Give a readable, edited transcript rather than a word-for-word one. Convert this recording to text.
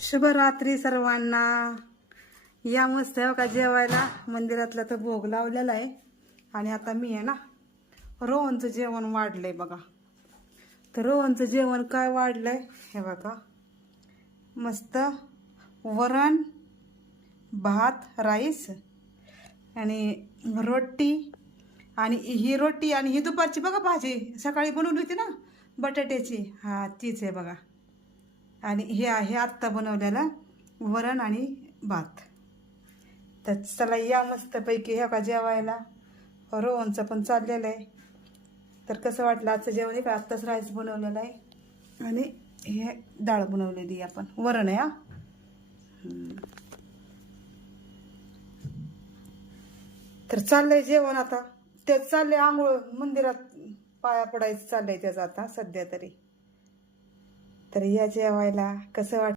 शुभरात्री सर्वांना. या मस्त आहे का जेवायला. मंदिरातला तर भोग लावलेला आहे आणि आता मी आहे ना रोहनचं जेवण वाढलंय बघा. तर रोहनचं जेवण काय वाढलंय हे बघा. मस्त वरण भात राईस आणि रोटी. आणि ही रोटी आणि ही दुपारची बघा भाजी सकाळी बनवली होती ना बटाट्याची, हा तीच आहे बघा. आणि हे आहे आत्ता बनवलेलं वरण आणि भात. तर चला या मस्तपैकी हे का जेवायला. रोहनचं पण चाललेलं आहे. तर कसं वाटलं आजचं जेवण आहे का. आत्ताच राईस बनवलेला आहे आणि हे डाळ बनवलेली आपण, वरण आहे हा. तर चाललंय जेवण आता. तेच चाललंय आंघोळ मंदिरात पाया पडायचं चाललंय त्याचं आता सध्या तरी. तर या जेवायला कसं वाटतं.